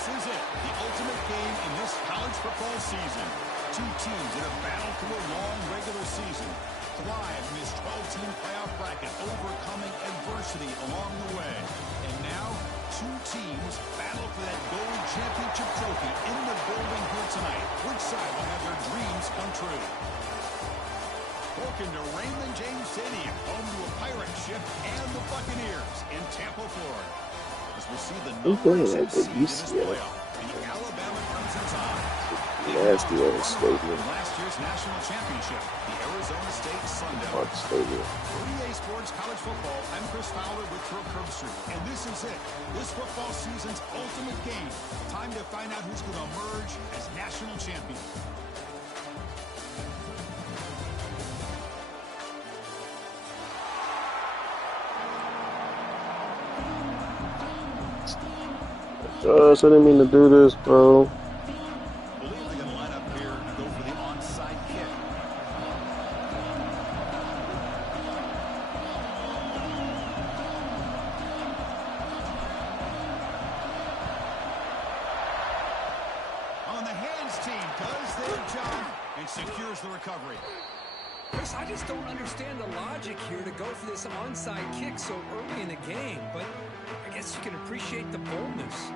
This is it, the ultimate game in this college football season. Two teams that have battled through a long regular season, thrive in this 12-team playoff bracket, overcoming adversity along the way. And now, two teams battle for that gold championship trophy in the building here tonight. Which side will have their dreams come true? Welcome to Raymond James Stadium, home to a pirate ship and the Buccaneers in Tampa, Florida. As we see the numbers and seed in this playoff, the Alabama Crimson Tide. Nasty ass stadium. Last year's national championship, the Arizona State Sun Devils. Stadium. For EA Sports College Football, I'm Chris Fowler with Turk Herbstreit, and this is it. This football season's ultimate game. Time to find out who's going to emerge as national champion. Gosh, I didn't mean to do this, bro. I believe they're going to line up here and go for the onside kick. On the hands team does their job and secures the recovery. Chris, I just don't understand the logic here to go for this onside kick so early in the game, but I guess you can appreciate the boldness.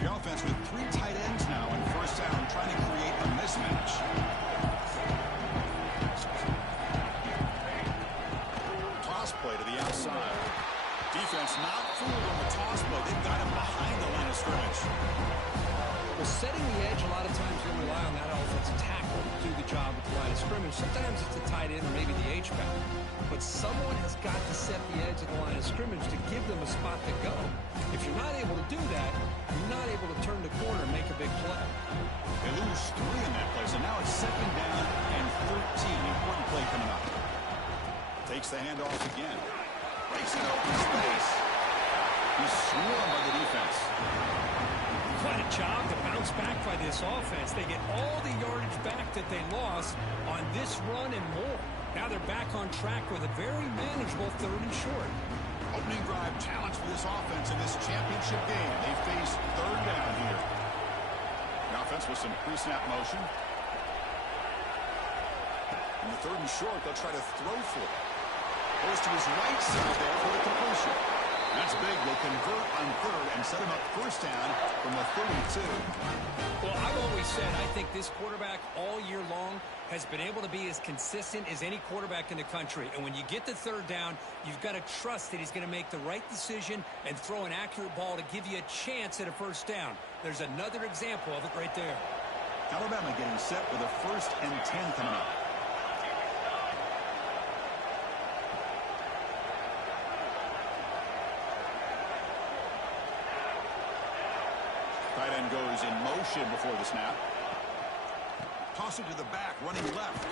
The offense with three tight ends now in first down, trying to create a mismatch. Toss play to the outside. Defense not fooled on the toss play. They've got him behind the line of scrimmage. Well, setting the edge, a lot of times you'll rely on that offensive tackle to do the job with the line of scrimmage. Sometimes it's the tight end or maybe the H-back. But someone has got to set the edge of the line of scrimmage to give them a spot to go. If you're not able to do that, you're not able to turn the corner and make a big play. They lose 3 in that play, so now it's 2nd down and 13. Important play coming up. Takes the handoff again. Breaks it open space. He's swarmed by the defense. Quite a job to bounce back by this offense. They get all the yardage back that they lost on this run and more. Now they're back on track with a very manageable 3rd and short. Opening drive challenge for this offense in this championship game. They face 3rd down here. The offense with some pre-snap motion. In the 3rd and short, they'll try to throw for it. Goes to his right side there for the completion. That's big. They'll convert on 3rd and set him up first down from the 32. Well, I've always said I think this quarterback all year long has been able to be as consistent as any quarterback in the country. And when you get the 3rd down, you've got to trust that he's going to make the right decision and throw an accurate ball to give you a chance at a first down. There's another example of it right there. Alabama getting set with a 1st and 10 coming up. Tight end goes in motion before the snap. Toss it to the back, running left.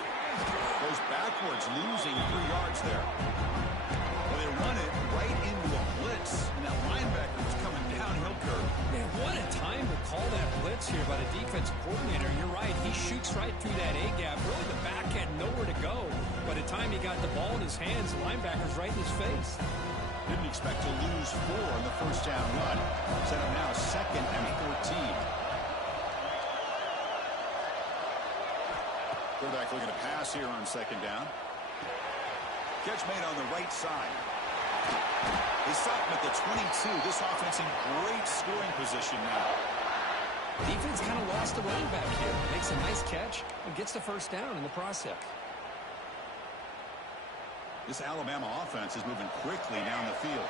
Goes backwards, losing 3 yards there. Well, they run it right into a blitz, and that linebacker was coming downhill curve. Man, what a time to call that blitz here by the defensive coordinator. You're right, he shoots right through that A-gap. Really, the back had nowhere to go. By the time he got the ball in his hands, the linebacker's right in his face. Didn't expect to lose 4 in the first down run. Set up now 2nd and 14. Quarterback looking to pass here on 2nd down. Catch made on the right side. They stop him at the 22. This offense in great scoring position now. Defense kind of lost the running back here. Makes a nice catch and gets the first down in the process. This Alabama offense is moving quickly down the field.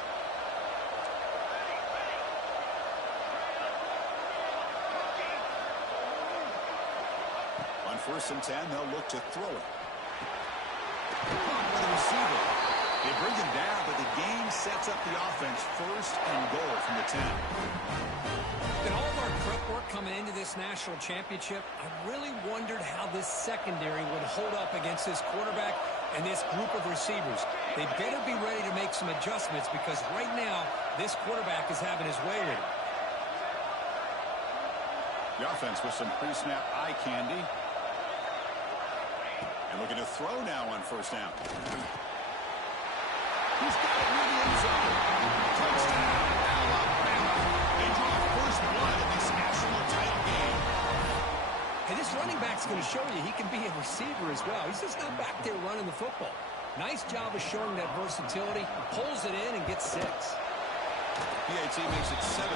On 1st and 10, they'll look to throw it. With the receiver. They bring him down, but the gain sets up the offense 1st and goal from the 10. In all of our prep work coming into this national championship, I really wondered how this secondary would hold up against this quarterback and this group of receivers. They better be ready to make some adjustments because right now, this quarterback is having his way with it. The offense with some pre-snap eye candy. And looking to throw now on first down. He's got it near the end zone. Touchdown, Alabama. They draw first blood in this national title game. Hey, this running back's going to show you he can be a receiver as well. He's just not back there running the football. Nice job of showing that versatility. Pulls it in and gets 6. PAT makes it 7-0.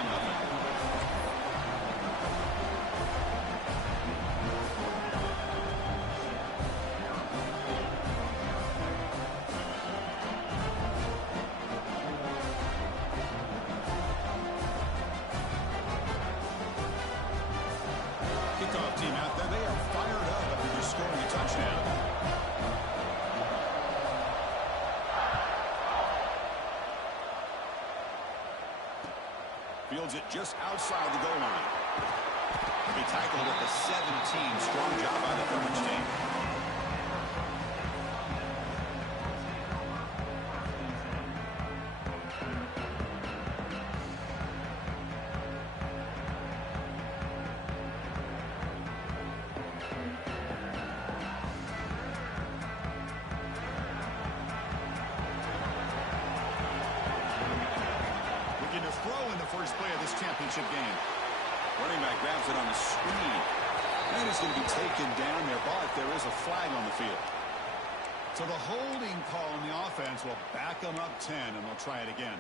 Kickoff team out there. They are fired up after just scoring a touchdown. Fields it just outside the goal line. He tackled at the 17. Strong job by the coverage team. First play of this championship game. Running back grabs it on the screen. And it's going to be taken down there, but there is a flag on the field. So the holding call on the offense will back them up 10, and they'll try it again.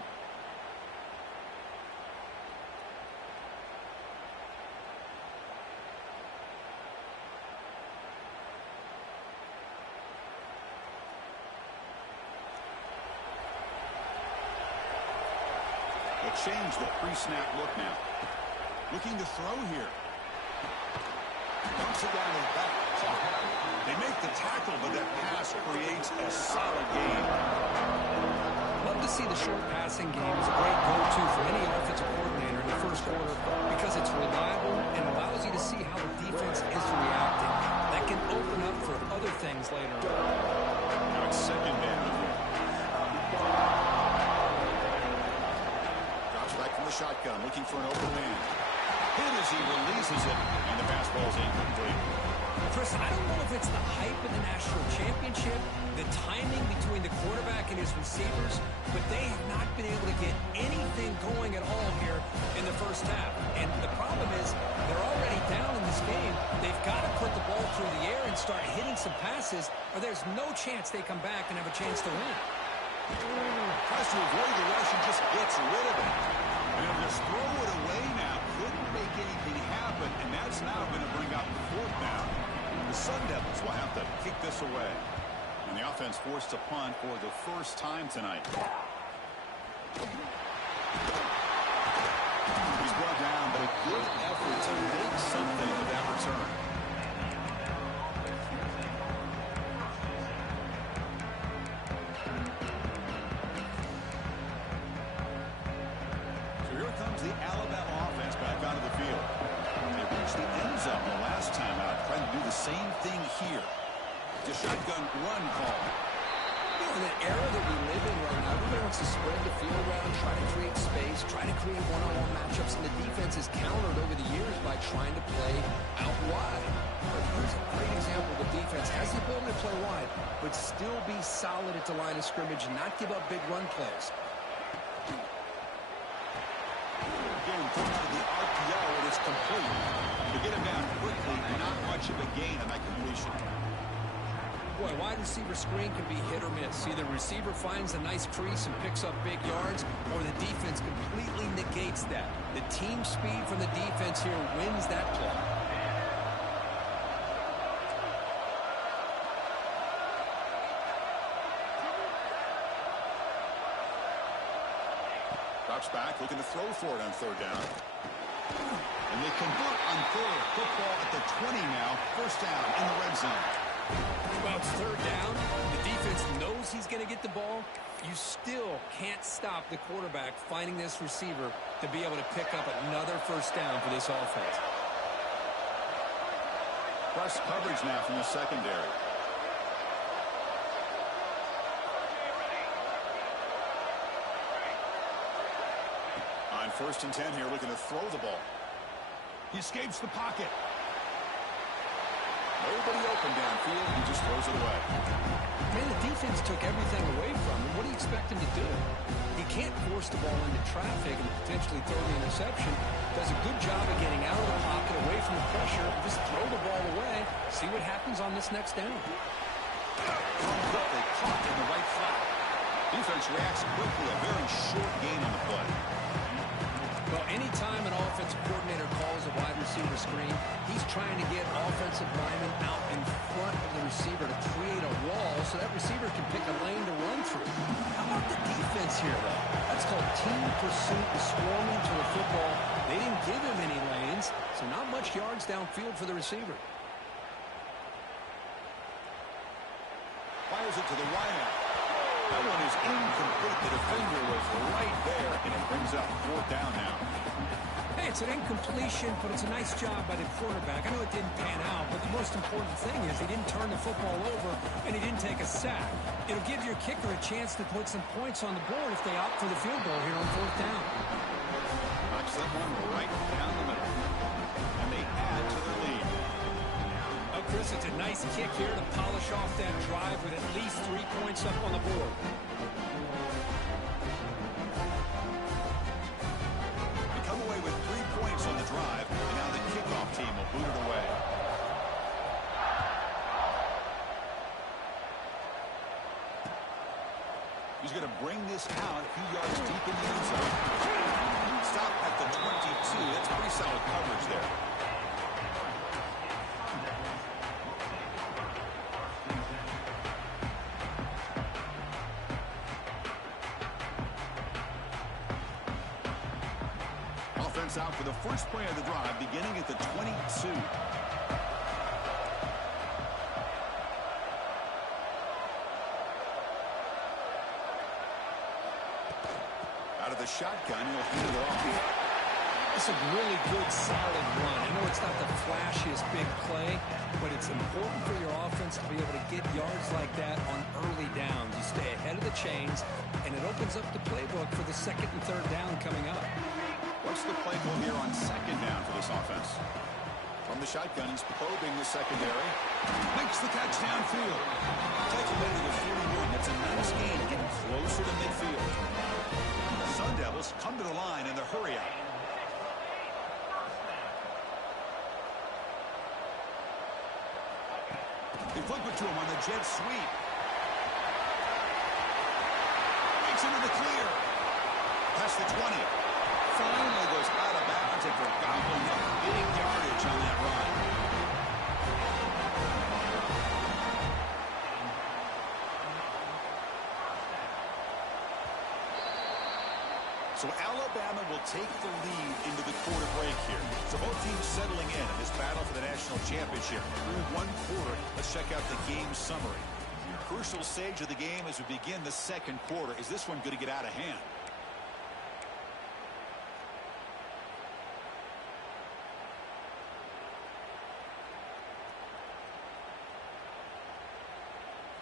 Change the pre-snap look now. Looking to throw here. Dumps it down to the back. They make the tackle, but that pass creates a solid gain. Love to see the short passing game as a great go-to for any offensive coordinator in the first quarter because it's reliable and allows you to see how the defense is reacting. That can open up for other things later on. Now it's second down. Back from the shotgun, looking for an open man. Hit as he releases it, and the pass ball is incomplete. Chris, I don't know if it's the hype of the national championship, the timing between the quarterback and his receivers, but they have not been able to get anything going at all here in the first half. And the problem is they're already down in this game. They've got to put the ball through the air and start hitting some passes, or there's no chance they come back and have a chance to win. Tries to avoid the rush and just gets rid of it. And he'll just throw it away now. Couldn't make anything happen, and that's now going to bring up fourth down. The Sun Devils will have to kick this away. And the offense forced to punt for the first time tonight. He's brought down, but a good effort to make something of that return. The Alabama offense back onto the field. They reached the end zone the last time out, trying to do the same thing here. The shotgun run call. You know, in the era that we live in right now, everybody wants to spread the field around, try to create space, try to create one-on-one matchups, and the defense is countered over the years by trying to play out wide. But here's a great example. The defense has the ability to play wide, but still be solid at the line of scrimmage and not give up big run plays. Again, thrown out of the RPO, and it's complete. To get him down quickly, not much of a gain on that completion. Boy, wide receiver screen can be hit or miss. Either receiver finds a nice crease and picks up big yards, or the defense completely negates that. The team speed from the defense here wins that play. Drops back, looking to throw for it on third down. And they convert on third. Football at the 20 now. First down in the red zone. Well, it's third down. The defense knows he's going to get the ball. You still can't stop the quarterback finding this receiver to be able to pick up another first down for this offense. Plus coverage now from the secondary. On 1st and 10 here, looking to throw the ball. He escapes the pocket. Nobody open downfield. He just throws it away. Man, the defense took everything away from him. What do you expect him to do? He can't force the ball into traffic and potentially throw the interception. Does a good job of getting out of the pocket, away from the pressure, just throw the ball away. See what happens on this next down. Quickly caught in the right flat. Defense reacts quickly. A very short gain on the play. Well, anytime an offensive coordinator calls a wide receiver screen, he's trying to get offensive linemen out in front of the receiver to create a wall so that receiver can pick a lane to run through. How about the defense here, though? That's called team pursuit and swarming to the football. They didn't give him any lanes, so not much yards downfield for the receiver. Fires it to the wideout. That one is incomplete. The defender was right there, and it brings up 4th down now. Hey, it's an incompletion, but it's a nice job by the quarterback. I know it didn't pan out, but the most important thing is he didn't turn the football over, and he didn't take a sack. It'll give your kicker a chance to put some points on the board if they opt for the field goal here on 4th down. Knocks that one right down the middle. And they add to their lead. Oh, Chris, it's a nice kick here to polish off that drive with at least 3 points up on the board. They come away with 3 points on the drive, and now the kickoff team will boot it away. He's going to bring this out a few yards deep in the end zone. Stop at the 22. That's pretty solid coverage there. Offense out for the first play of the drive, beginning at the 22. Out of the shotgun, he'll hand it off. It's a really good, solid run. I know it's not the flashiest big play, but it's important for your offense to be able to get yards like that on early downs. You stay ahead of the chains, and it opens up the playbook for the 2nd and 3rd down coming up. What's the play call here on 2nd down for this offense? From the shotgun, he's probing the secondary. Makes the catch downfield. Takes it into the 41. That's a nice gain, getting closer to midfield. The Sun Devils come to the line in the hurry up. They flip it to him on the jet sweep. Makes it in the clear. Past the 20. Finally goes out of bounds after gobbling up big yardage on that run. So Alabama will take the lead into the quarter break here. So both teams settling in this battle for the national championship. Through 1 quarter, let's check out the game summary. Crucial stage of the game as we begin the 2nd quarter. Is this one going to get out of hand?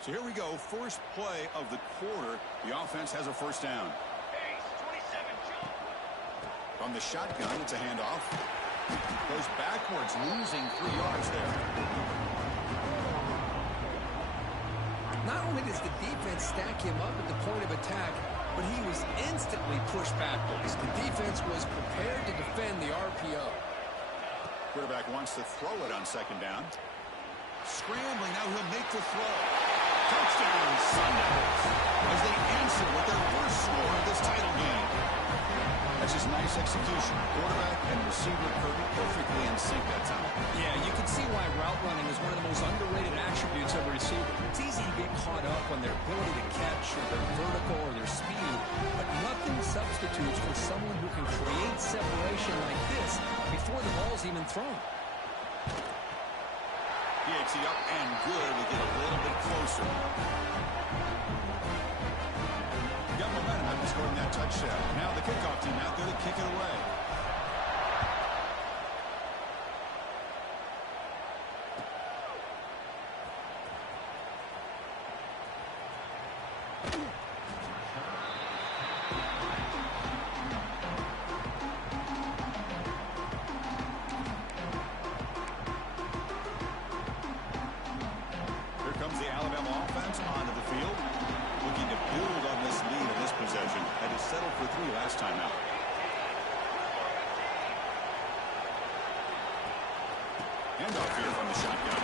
So here we go. First play of the quarter. The offense has a first down. From the shotgun, it's a handoff. Goes backwards, losing 3 yards there. Not only does the defense stack him up at the point of attack, but he was instantly pushed backwards. The defense was prepared to defend the RPO. Quarterback wants to throw it on 2nd down. Scrambling, now he'll make the throw. Touchdown, Sun Devils, as they answer with their first score of this title game. That's just nice execution. Quarterback and receiver perfectly in sync that time. Yeah, you can see why route running is one of the most underrated attributes of a receiver. It's easy to get caught up on their ability to catch or their vertical or their speed, but nothing substitutes for someone who can create separation like this before the ball's even thrown. PAT up and good. We get a little bit closer. Got momentum after scoring that touchdown. Now the kickoff team out there to kick it away. Bama offense onto the field, looking to build on this lead in this possession. Had to settle for 3 last time out. Handoff here from the shotgun.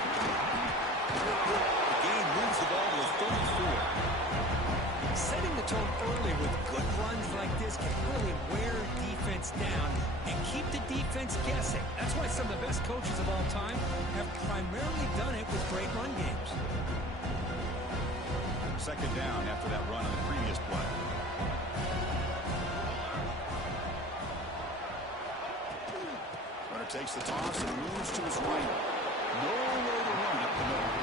The gain moves the ball to the 34. Setting the tone early with good runs like this can really wear defense down and keep the defense guessing. That's why some of the best coaches of all time have primarily done it with great run games. Second down after that run on the previous play. Runner takes the toss and moves to his right. Nowhere to run up the middle.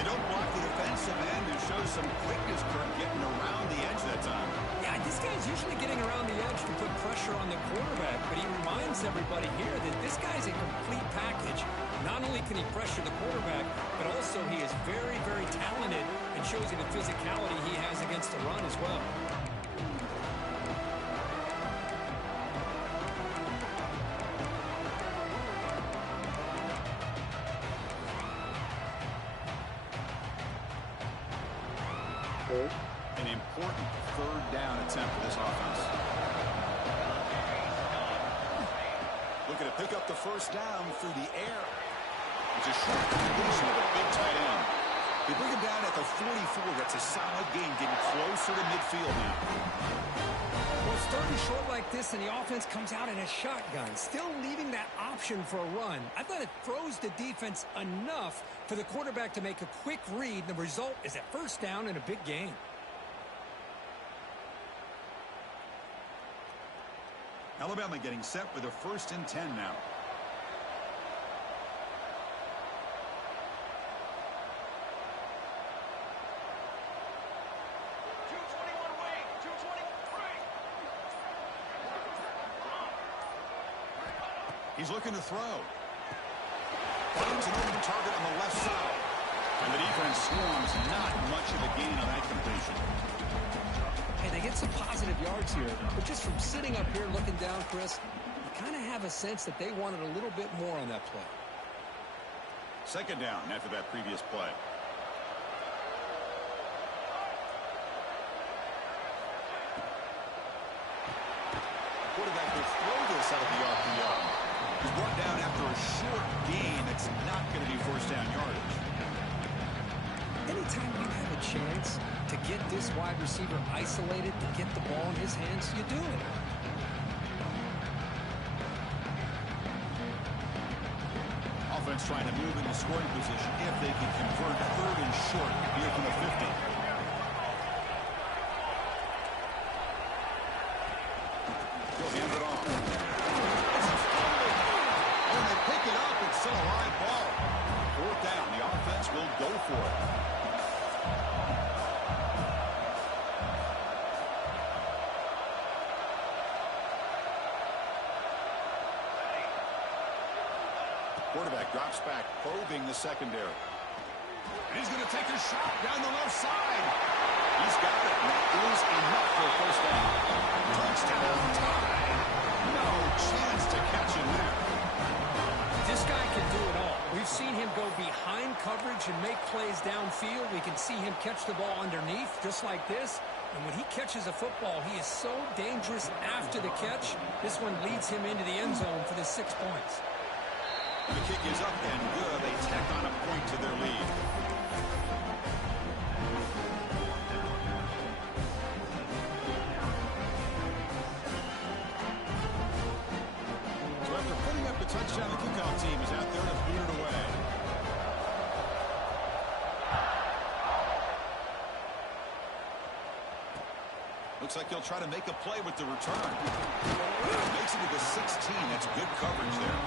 They don't block the defensive end, who shows some quickness for getting around the edge that time. Yeah, this guy's usually getting around the edge to put pressure on the quarterback, but he reminds everybody here that this guy's a complete package. Not only can he pressure the quarterback, but also he is very, very talented and shows you the physicality he has against the run as well. An important third down attempt for this offense. Looking to pick up the first down through the air. It's a short completion of a big tight end. They bring him down at the 44. That's a solid gain, getting closer to midfield now. Well, it's third and short like this, and the offense comes out in a shotgun, still leaving that option for a run. I thought it throws the defense enough for the quarterback to make a quick read. The result is a first down and a big gain. Alabama getting set with a 1st and 10 now. He's looking to throw. Finds an open target on the left side. And the defense swarms. Not much of a gain on that completion. Hey, they get some positive yards here, but just from sitting up here looking down, Chris, you kind of have a sense that they wanted a little bit more on that play. Second down after that previous play. Quarterback will throw this out of the RPO. He's brought down after a short gain. It's not going to be first down yardage. Anytime you have a chance to get this wide receiver isolated, to get the ball in his hands, you do it. Offense trying to move into scoring position if they can convert third and short here from the 50. He'll hand it off. And they pick it up. It's still a live ball. Fourth down. The offense will go for it. Quarterback drops back, probing the secondary. And he's going to take a shot down the left side. He's got it. And that is enough for a first down. Touchdown tie. No chance to catch him there. This guy can do it all. We've seen him go behind coverage and make plays downfield. We can see him catch the ball underneath, just like this. And when he catches a football, he is so dangerous after the catch. This one leads him into the end zone for the 6 points. The kick is up and good. They tack on a point to their lead. So after putting up the touchdown, the kickoff team is out there to boot it away. Looks like he'll try to make a play with the return. Makes it to the 16. That's good coverage there.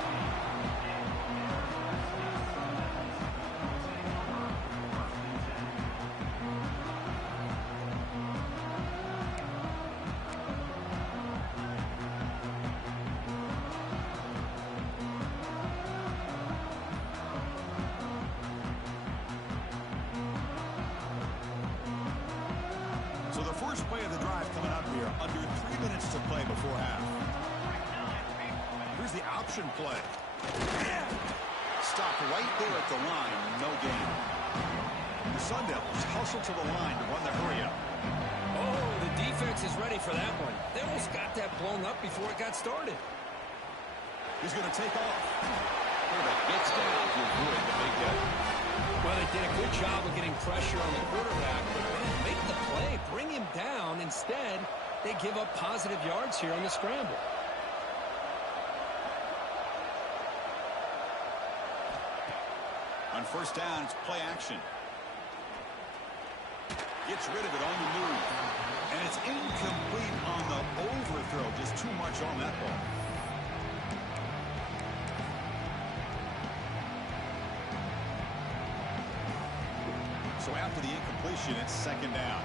First play of the drive coming up here. Under 3 minutes to play before half. Here's the option play. Stopped right there at the line. No gain. The Sun Devils hustle to the line to run the hurry-up. Oh, the defense is ready for that one. They almost got that blown up before it got started. He's going to take off. Quarterback gets down to avoid the big hit. Well, they did a good job of getting pressure on the quarterback, but man, make the play, bring him down. Instead, they give up positive yards here on the scramble. On first down, it's play action. Gets rid of it on the move. And it's incomplete on the overthrow. Just too much on that ball. So after the incompletion, it's second down.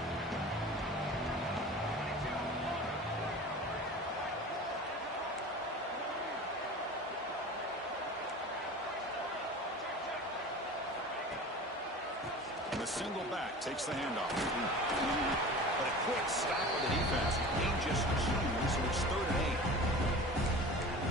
The single back takes the handoff. But a quick stop of the defense. Gain just 2, so it's 3rd and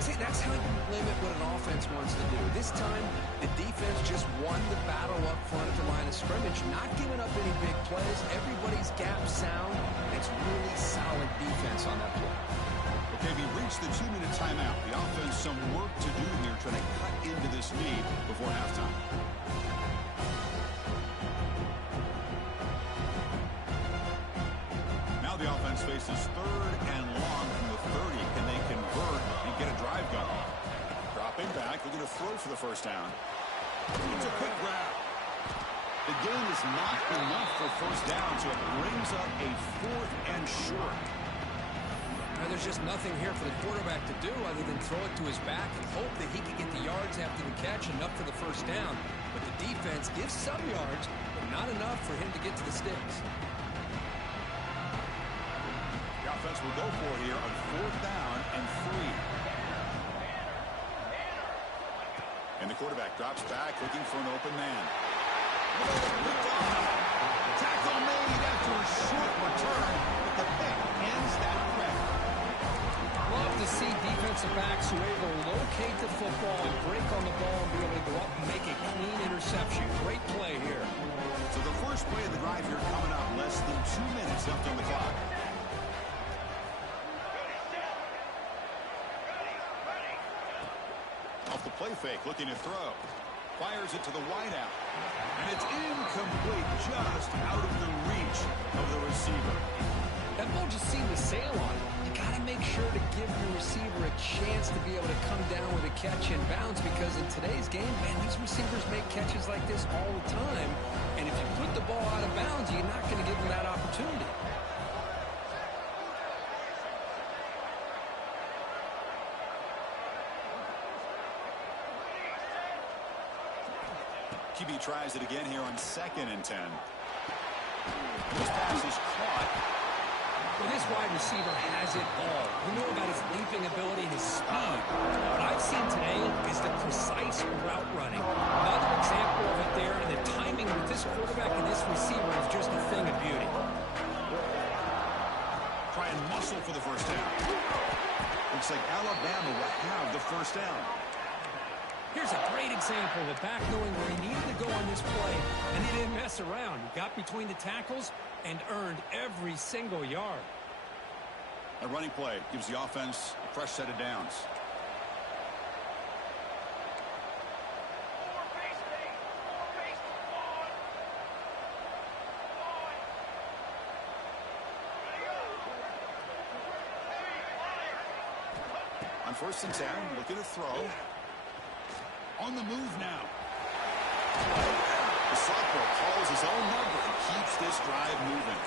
8. See, that's how you limit what an offense wants to do. This time, the defense just won the battle up front at the line of scrimmage, not giving up any big plays. Everybody's gap sound. It's really solid defense on that play. Okay, we reached the 2-minute timeout. The offense some work to do here, trying to cut into this lead before halftime. The offense faces 3rd and long from the 30. Can they convert and get a drive going? Dropping back, looking to throw for the first down. It's a quick grab. The game is not enough for first down, so it brings up a 4th and short. Now, there's just nothing here for the quarterback to do other than throw it to his back and hope that he can get the yards after the catch, enough for the first down. But the defense gives some yards, but not enough for him to get to the sticks. Offense will go for here on 4th down and 3. And the quarterback drops back looking for an open man. Tackle made after a short return, but the pick ends that threat. Love to see defensive backs who are able to locate the football and break on the ball and be able to go up and make a clean interception. Great play here. So the first play of the drive here coming up, less than 2 minutes left on the clock. Off the play fake, looking to throw. Fires it to the wideout. And it's incomplete, just out of the reach of the receiver. That ball just seemed to sail on him. You got to make sure to give your receiver a chance to be able to come down with a catch and bounce, because in today's game, man, these receivers make catches like this all the time. And if you put the ball out of bounds, you're not going to give them that opportunity. QB tries it again here on 2nd and 10. This pass is caught. Well, this wide receiver has it all. We know about his leaping ability and his speed. What I've seen today is the precise route running. Another example of it there, and the timing with this quarterback and this receiver is just a thing of beauty. Try and muscle for the first down. Looks like Alabama will have the first down. Here's a great example of the back knowing where he needed to go on this play, and he didn't mess around. He got between the tackles and earned every single yard. A running play gives the offense a fresh set of downs. On 1st and 10, looking to throw. On the move now. The sophomore calls his own number and keeps this drive moving.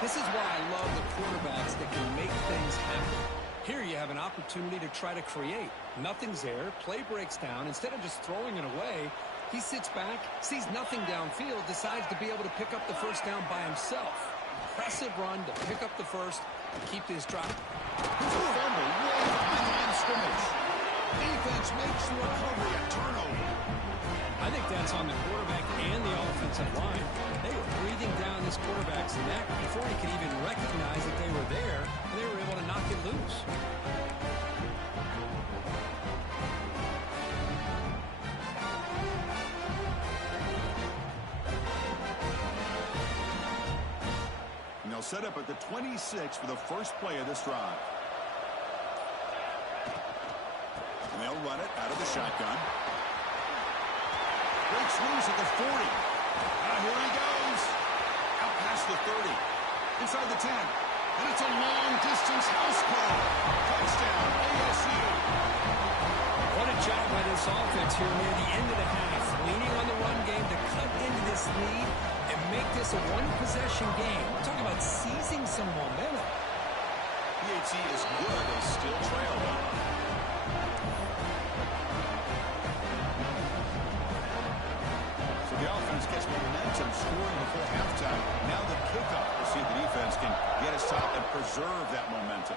This is why I love the quarterbacks that can make things happen. Here you have an opportunity to try to create. Nothing's there. Play breaks down. Instead of just throwing it away, he sits back, sees nothing downfield, decides to be able to pick up the first down by himself. Impressive run to pick up the first and keep this drive. Here's a fumble way behind the line of scrimmage. Defense makes the recovery, a turnover. I think that's on the quarterback and the offensive line. They were breathing down this quarterback's neck before he could even recognize that they were there, and they were able to knock it loose. set up at the 26 for the first play of this drive. And they'll run it out of the shotgun. Breaks loose at the 40. Here he goes. Out past the 30. Inside the 10. And it's a long-distance house call. Touchdown, ASU. What a job by this offense here near the end of the half. Leaning on the run game to cut into this lead and make this a one-possession game. We're talking about seizing some momentum. PAT is good. They still trail them. So the offense gets momentum scoring before halftime. Now the kickoff. We'll see if the defense can get a stop and preserve that momentum.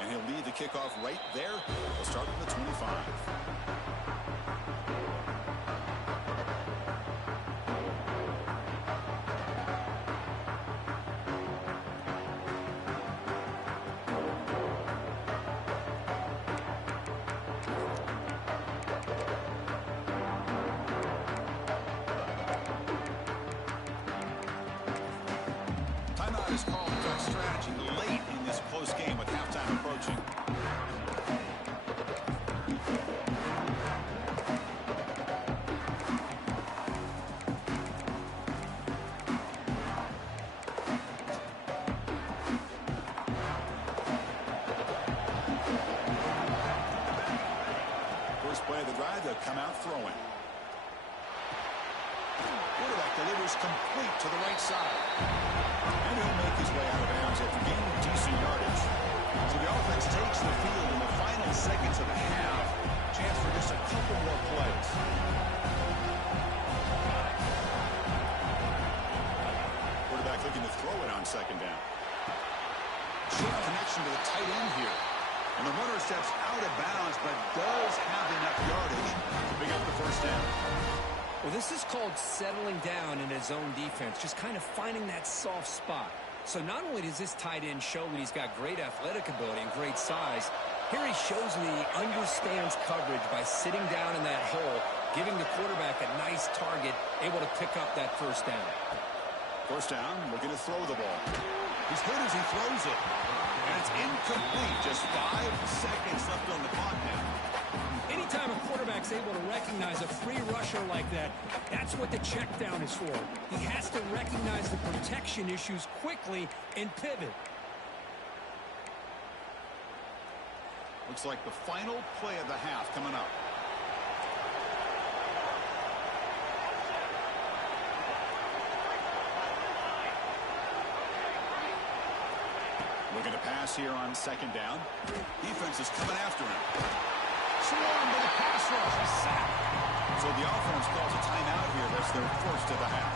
And he'll lead the kickoff right there. We'll start from the 25. Timeout is called for strategy late in this close game with halftime approaching. First play of the drive, they'll come out throwing. Quarterback delivers complete to the right side. And he'll make his way out of bounds after gaining decent yardage. So the offense takes the field in the final seconds of the half. Chance for just a couple more plays. Quarterback looking to throw it on second down. Short connection to the tight end here. And the runner steps out of bounds, but does have enough yardage to pick up the first down. Well, this is called settling down in his own defense, just kind of finding that soft spot. So not only does this tight end show that he's got great athletic ability and great size, here he shows that he understands coverage by sitting down in that hole, giving the quarterback a nice target, able to pick up that first down. First down, looking to throw the ball. He's hit as he throws it. And it's incomplete. Just 5 seconds left on the clock now. Anytime a quarterback's able to recognize a free rusher like that, that's what the check down is for. He has to recognize the protection issues quickly and pivot. Looks like the final play of the half coming up. Looking to pass here on second down. Defense is coming after him. Swarmed by the pass rush. A sack. So the offense calls a timeout here. That's their first of the half.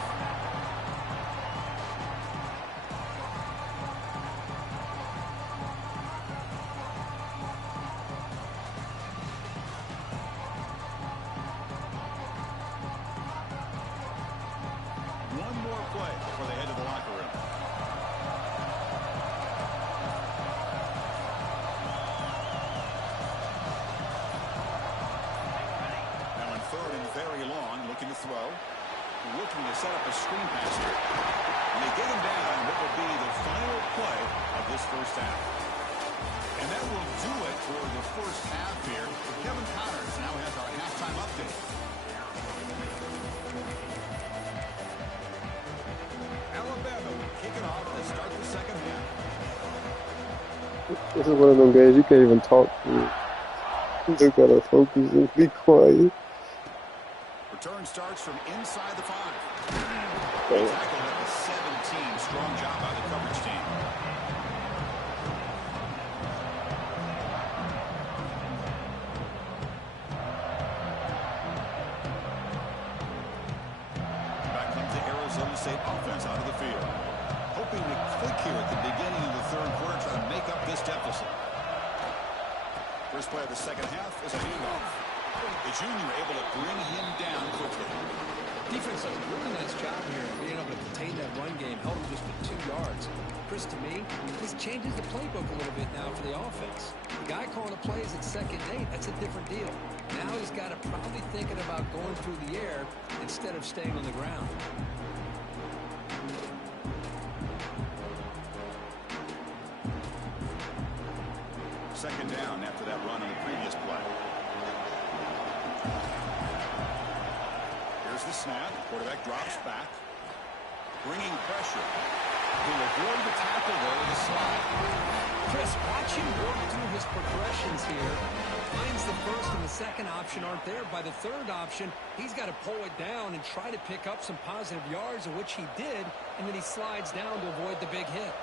One more play before they head to the locker room. Third and very long, looking to throw. Looking to set up a screen pass here. And they get him down on what will be the final play of this first half. And that will do it for the first half here. Kevin Connors now has our halftime update. Alabama kicking off to start the second half. This is one of them games you can't even talk to. You just gotta focus and be quiet. Return starts from inside the 5. Okay. Tackled at the 17. Strong job by the coverage team. Back comes the Arizona State offense out of the field. Hoping to click here at the beginning of the third quarter, trying to make up this deficit. First play of the second half is a handoff. The junior able to bring him down quickly. Defense does a really nice job here of being able to contain that run game, held him just with 2 yards. Chris, to me, this changes the playbook a little bit now for the offense. The guy calling the plays at 2nd and 8, that's a different deal. Now he's got to probably thinking about going through the air instead of staying on the ground. Second down after that run on the previous play. Here's the snap. Quarterback drops back. Bringing pressure. He'll avoid the tackle there with a slide. Chris, watch him work through his progressions here. Finds the first and the second option aren't there. By the third option, he's got to pull it down and try to pick up some positive yards, of which he did, and then he slides down to avoid the big hit.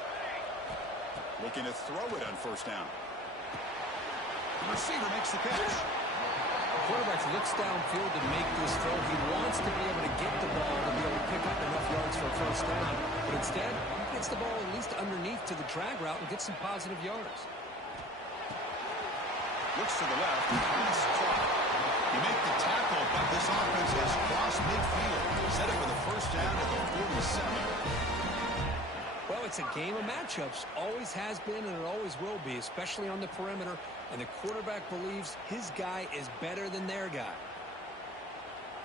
Looking to throw it on first down. The receiver makes the catch. The quarterback looks downfield to make this throw. He wants to be able to get the ball to be able to pick up enough yards for a first down. But instead, he gets the ball at least underneath to the drag route and gets some positive yards. Looks to the left. Pass caught. You make the tackle, but this offense has crossed midfield. Set it for the first down at the 47. Well, it's a game of matchups. Always has been, and it always will be, especially on the perimeter. And the quarterback believes his guy is better than their guy.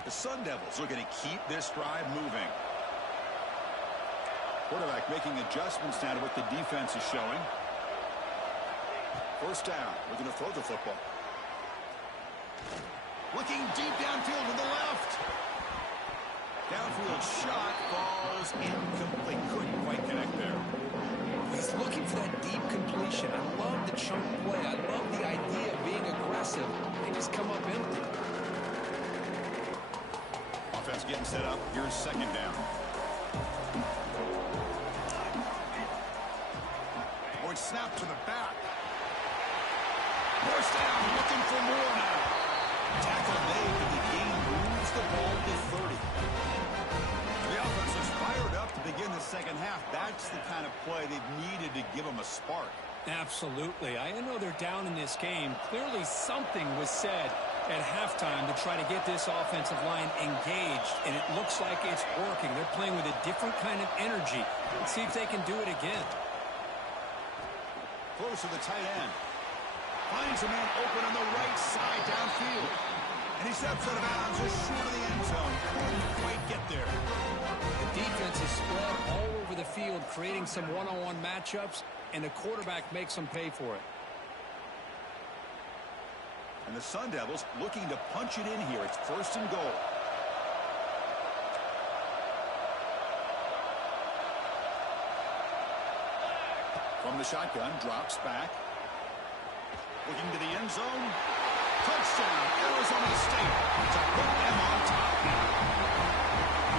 The Sun Devils looking to keep this drive moving. Quarterback making adjustments now to what the defense is showing. First down. We're going to throw the football. Looking deep downfield to the left. Downfield shot falls incomplete. Couldn't quite connect there. He's looking for that deep completion. I love the chunk play. I love the idea of being aggressive. They just come up empty. Offense getting set up. Here's second down. Oh, it's snapped to the back. First down, looking for more now. Tackle made, but the game moves the ball to 30. The offense is fired up to begin the second half. That's the kind of play they've needed to give them a spark. Absolutely. I know they're down in this game. Clearly something was said at halftime to try to get this offensive line engaged, and it looks like it's working. They're playing with a different kind of energy. Let's see if they can do it again. Close to the tight end. Finds a man open on the right side downfield. And he steps out of bounds just short of the end zone. Couldn't quite get there. The defense is spread all over the field, creating some one-on-one matchups, and the quarterback makes them pay for it. And the Sun Devils looking to punch it in here. It's first and goal. From the shotgun, drops back. Looking to the end zone. Touchdown, Arizona State. To put them on top now.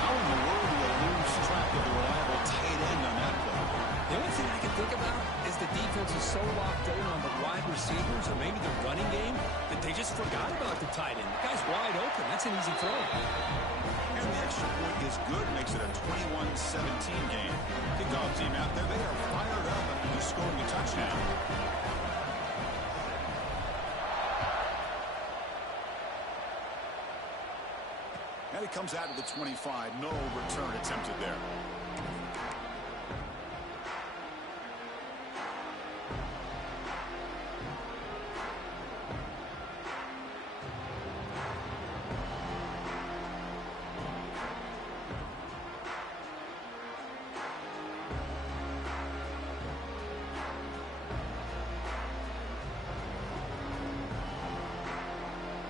How in the world do you lose track of the reliable tight end on that play? The only thing I can think about is the defense is so locked in on the wide receivers or maybe the running game that they just forgot about the tight end. The guy's wide open. That's an easy throw. And the extra point is good. Makes it a 21-17 game. Kickoff team out there. They are fired up after just scoring a touchdown. And it comes out to the 25. No return attempted there.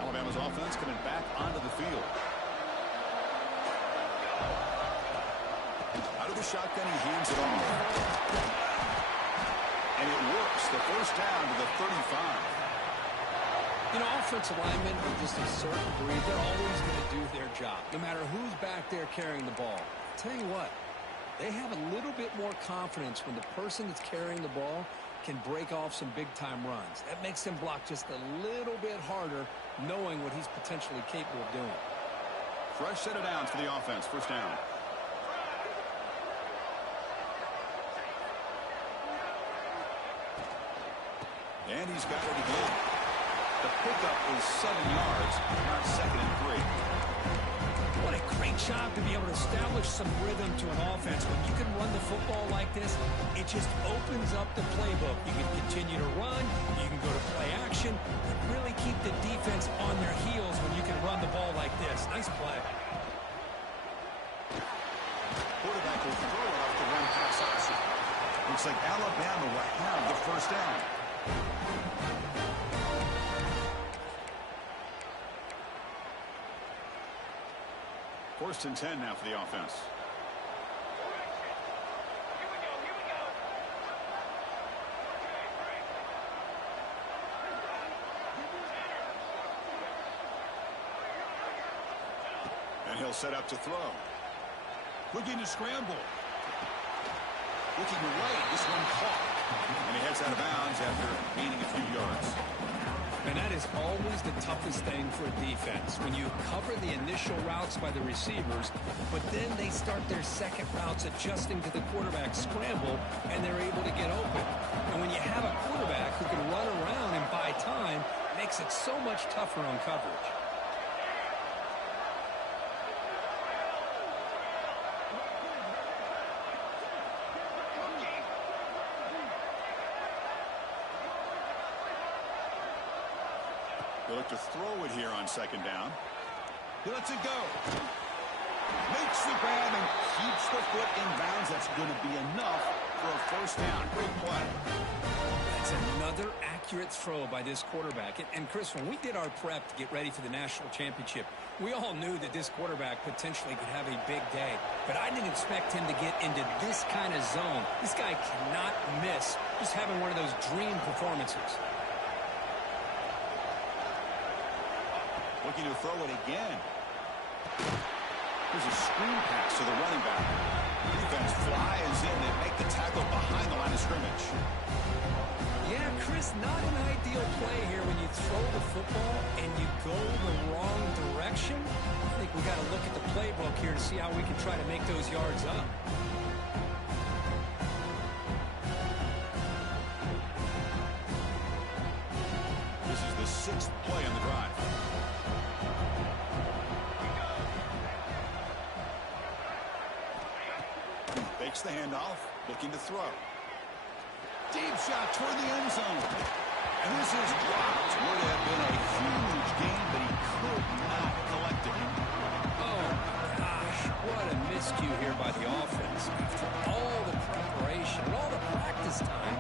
Alabama's offense coming back onto the field. Out of the shotgun, he hands it off. And it works. The first down to the 35. You know, offensive linemen are just a certain breed. They're always going to do their job, no matter who's back there carrying the ball. I'll tell you what, they have a little bit more confidence when the person that's carrying the ball can break off some big-time runs. That makes them block just a little bit harder, knowing what he's potentially capable of doing. Fresh set of downs for the offense. First down. And he's got it again. The pickup is 7 yards. Now it's 2nd and 3. What a great job to be able to establish some rhythm to an offense. When you can run the football like this, it just opens up the playbook. You can continue to run. You can go to play action. And really keep the defense on their heels when you can run the ball like this. Nice play. Quarterback will throw it off the run pass option. Looks like Alabama will have the first down. First and 10 now for the offense. And he'll set up to throw. Looking to scramble. Looking to right. This one caught. And he heads out of bounds after gaining a few yards. And that is always the toughest thing for a defense. When you cover the initial routes by the receivers, but then they start their second routes adjusting to the quarterback scramble, and they're able to get open. And when you have a quarterback who can run around and buy time, it makes it so much tougher on coverage. They look to throw it here on second down. He lets it go. Makes the grab and keeps the foot in bounds. That's going to be enough for a first down. Great play. That's another accurate throw by this quarterback. And Chris, when we did our prep to get ready for the national championship, we all knew that this quarterback potentially could have a big day. But I didn't expect him to get into this kind of zone. This guy cannot miss. Just having one of those dream performances. Looking to throw it again. Here's a screen pass to the running back. Defense flies in and make the tackle behind the line of scrimmage. Yeah, Chris, not an ideal play here when you throw the football and you go the wrong direction. I think we got to look at the playbook here to see how we can try to make those yards up. This is the 6th play on the drive. Takes the handoff, looking to throw. Deep shot toward the end zone. And this is dropped. Would have been a huge gain, but he could not collect it. Oh, gosh, what a miscue here by the offense. After all the preparation and all the practice time,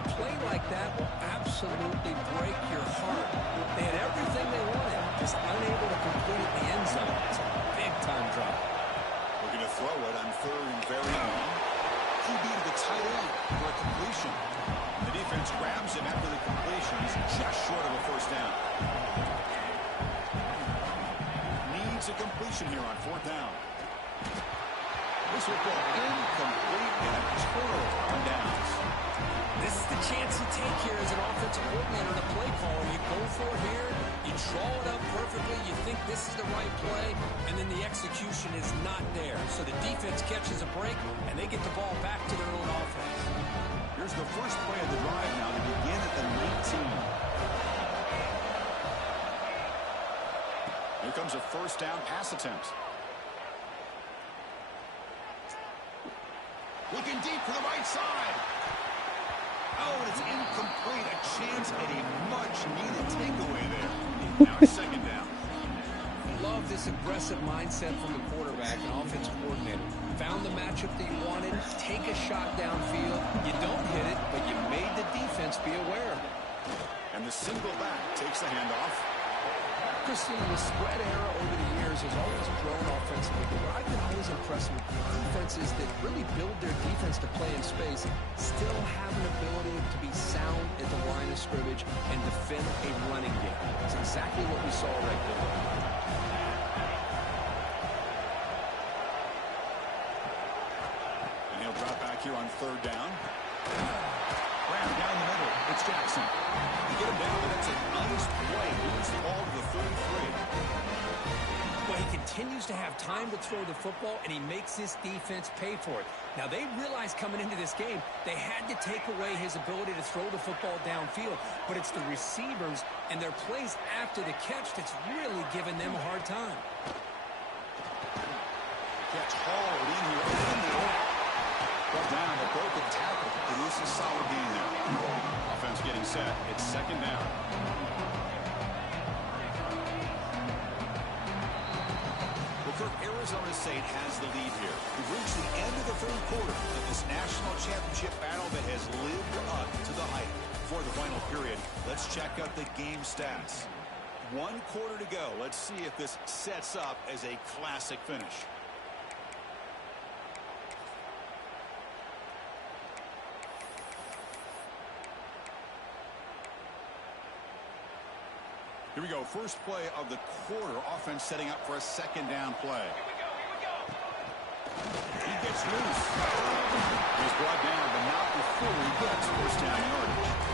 a play like that will absolutely break your heart. They had everything they wanted, just unable to complete it in the end zone. It's a big-time drop. Looking to throw it on third and very long. QB to the tight end for a completion. The defense grabs him after the completion. He's just short of a first down. Needs a completion here on 4th down. This will go incomplete and a turnover on downs. This is the chance you take here as an offensive coordinator and a play caller. You go for it here, you draw it up perfectly, you think this is the right play, and then the execution is not there. So the defense catches a break, and they get the ball back to their own offense. Here's the first play of the drive now to begin at the 19. Here comes a first down pass attempt. Looking deep to the right side. Oh, and it's incomplete. A chance at a much-needed takeaway there. Now second down. Love this aggressive mindset from the quarterback and offensive coordinator. Found the matchup that you wanted, take a shot downfield. You don't hit it, but you made the defense be aware of it. And the single back takes the handoff. Christine, the spread era over the years has always grown offensively, but what I've been always impressed with defenses that really build their defense to play in space still have an ability to be sound at the line of scrimmage and defend a running game. It's exactly what we saw right there. And he'll drop back here on third down. Ram down the middle. It's Jackson. You get him down, but that's a nice play. Moves the ball to the 33. Well, he continues to have time to throw the football, and he makes this defense pay for it. Now, they realized coming into this game they had to take away his ability to throw the football downfield, but it's the receivers and their plays after the catch that's really giving them a hard time. Catch hauled in here. Brought down, the broken tackle produces solid gain there. Offense getting set. It's second down. Well, Kirk, Arizona State has the lead here. We've reached the end of the third quarter of this national championship battle that has lived up to the hype. before the final period. Let's check out the game stats. 1 quarter to go. Let's see if this sets up as a classic finish. Here we go. First play of the quarter. Offense setting up for a second down play. He gets loose. He's brought down, but not before he gets first down yardage.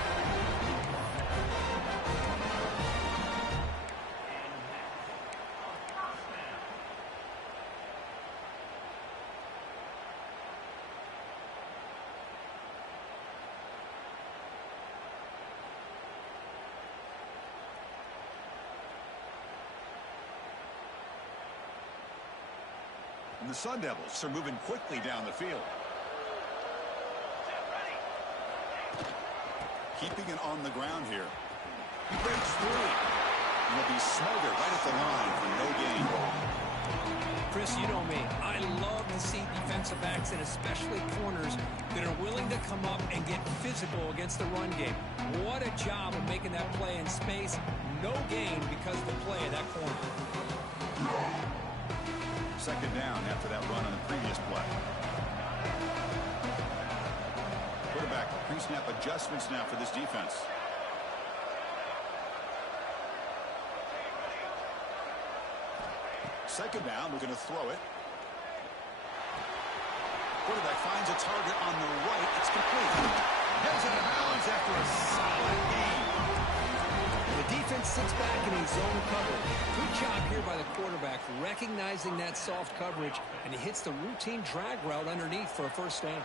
And the Sun Devils are moving quickly down the field. Keeping it on the ground here. He breaks through. And he'll be smothered right at the line for no gain. Chris, you know me. I love to see defensive backs and especially corners that are willing to come up and get physical against the run game. What a job of making that play in space. No gain because of the play of that corner. Second down after that run on the previous play. Quarterback pre-snap adjustments now for this defense. Second down, we're going to throw it. Quarterback finds a target on the right. It's complete. Gets it out of bounds after a solid gain. The defense sits back in a zone coverage. Good job here by the quarterback recognizing that soft coverage, and he hits the routine drag route underneath for a first down.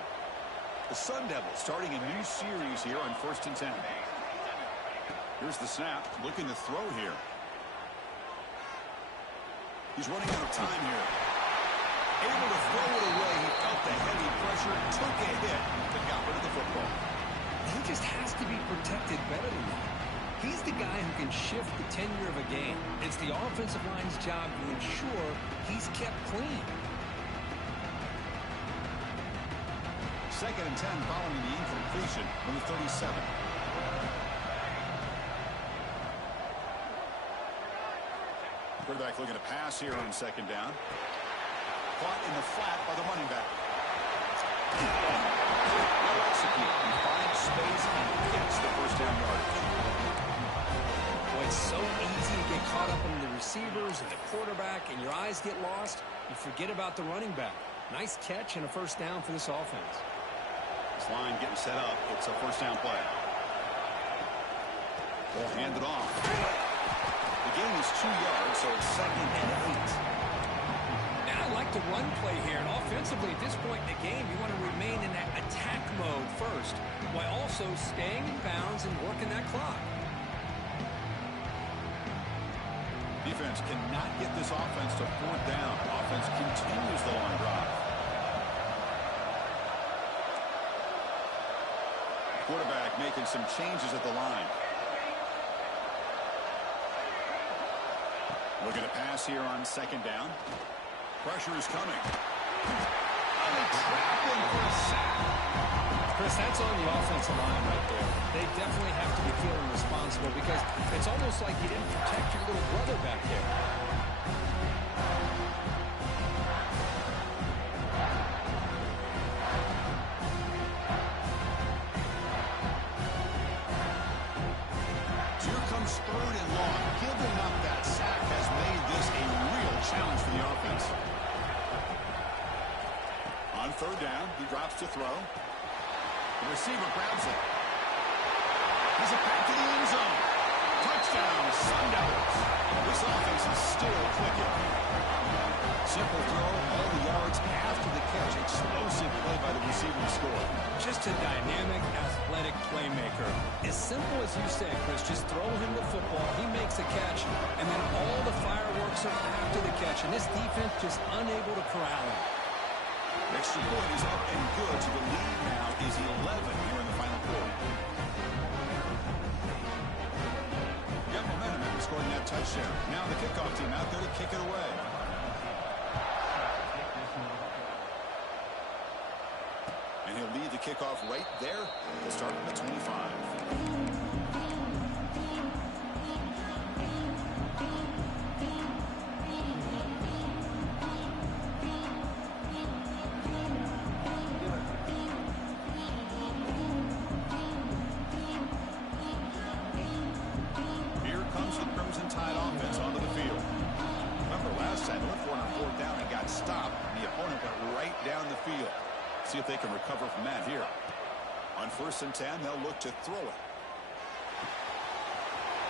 The Sun Devils starting a new series here on 1st and 10. Here's the snap, looking to throw here. He's running out of time here. Able to throw it away. He felt the heavy pressure, took a hit, but got rid of the football. He just has to be protected better than that. He's the guy who can shift the tenure of a game. It's the offensive line's job to ensure he's kept clean. Second and 10 following the incompletion from the 37. Quarterback looking to pass here on second down. Caught in the flat by the running back. Now execute. He finds space and gets the first down yardage. Boy, it's so easy to get caught up in the receivers and the quarterback, and your eyes get lost. You forget about the running back. Nice catch and a first down for this offense. This line getting set up. It's a first down play. They'll hand it off. The gain is 2 yards, so it's second and 8. And I like the run play here. And offensively, at this point in the game, you want to remain in that attack mode first, while also staying in bounds and working that clock. Defense cannot get this offense to 4th down. Offense continues the long drive. Quarterback making some changes at the line. Looking to pass here on second down. Pressure is coming. And they trap him for a sack. Chris, that's on the offensive line right there. They definitely have to be feeling responsible because it's almost like you didn't protect your little brother back there. Here comes 3rd and long. Giving up that sack has made this a real challenge for the offense. On 3rd down, he drops to throw. The receiver grabs it. He's back to the end zone. Touchdown, Sun Devils. This offense is still clicking. Simple throw, all the yards after the catch. Explosive play by the receiver to score. Just a dynamic, athletic playmaker. As simple as you say, Chris, just throw him the football, he makes a catch, and then all the fireworks are after the catch. And this defense just unable to corral him. Extra point is up and good, so the lead now is 11 here in the final quarter. Got momentum after scoring that touchdown. Now the kickoff team out there to kick it away. And he'll lead the kickoff right there. He'll start from the 25. Here comes the Crimson Tide offense onto the field. Remember last time, they went for it on fourth down and got stopped. The opponent went right down the field. See if they can recover from that here. On 1st and 10, they'll look to throw it.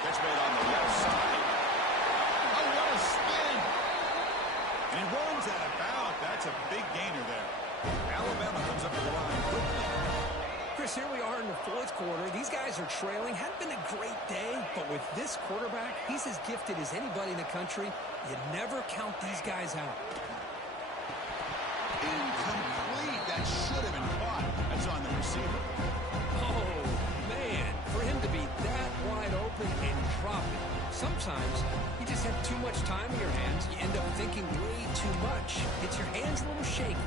Catch made on the left side. Oh, what a spin! And he runs out of bounds. That's a big gainer there. Alabama comes up to the line quickly. Chris, here we are in the 4th quarter. These guys are trailing. Hadn't been a great day, but with this quarterback, he's as gifted as anybody in the country. You never count these guys out. Incomplete. That should have been caught. That's on the receiver. Oh, man. For him to be that wide open and drop it. Sometimes you just have too much time in your hands. You end up thinking way too much. Gets your hands a little shaky.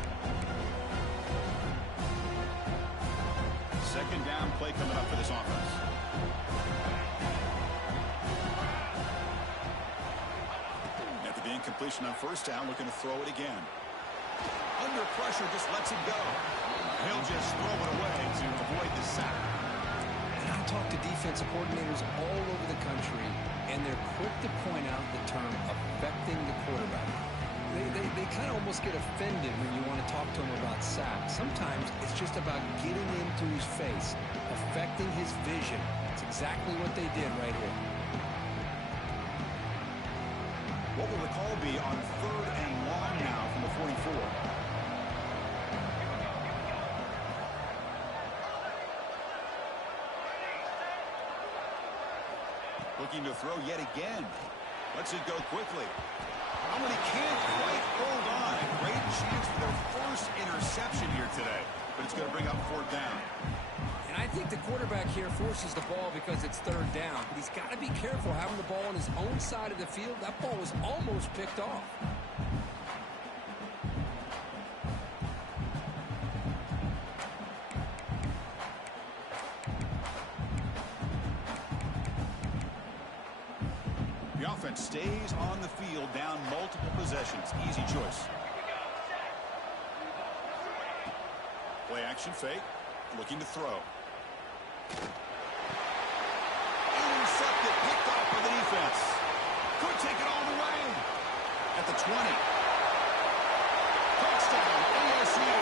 Second down play coming up for this offense. After the incompletion on 1st down, looking to throw it again. Under pressure, just lets it go. He'll just throw it away to avoid the sack. And I talk to defensive coordinators all over the country, and they're quick to point out the term affecting the quarterback. They kind of almost get offended when you want to talk to them about sacks. Sometimes it's just about getting into his face, affecting his vision. It's exactly what they did right here. What will the call be on 3rd and long now from the 44? Looking to throw yet again. Lets it go quickly. Oh, and he can't quite hold on. A great chance for their first interception here today. But it's going to bring up 4th down. And I think the quarterback here forces the ball because it's 3rd down. But he's got to be careful having the ball on his own side of the field. That ball was almost picked off. The offense stays on the field down multiple possessions. Easy choice. Play action fake. Looking to throw. Intercepted. Picked off by the defense. Could take it all the way. At the 20. Touchdown. ASU.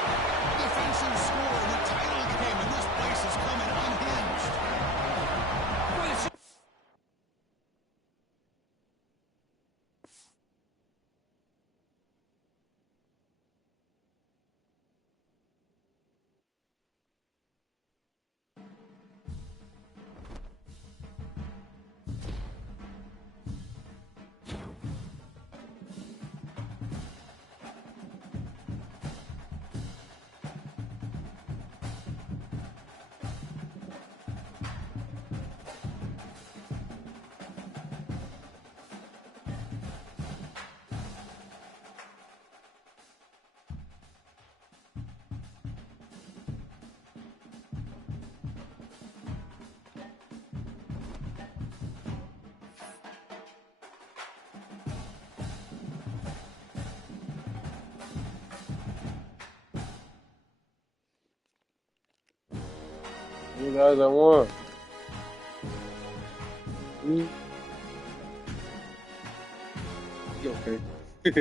Defensive score in the title game. And this place is coming unhinged. You guys, I won. You okay?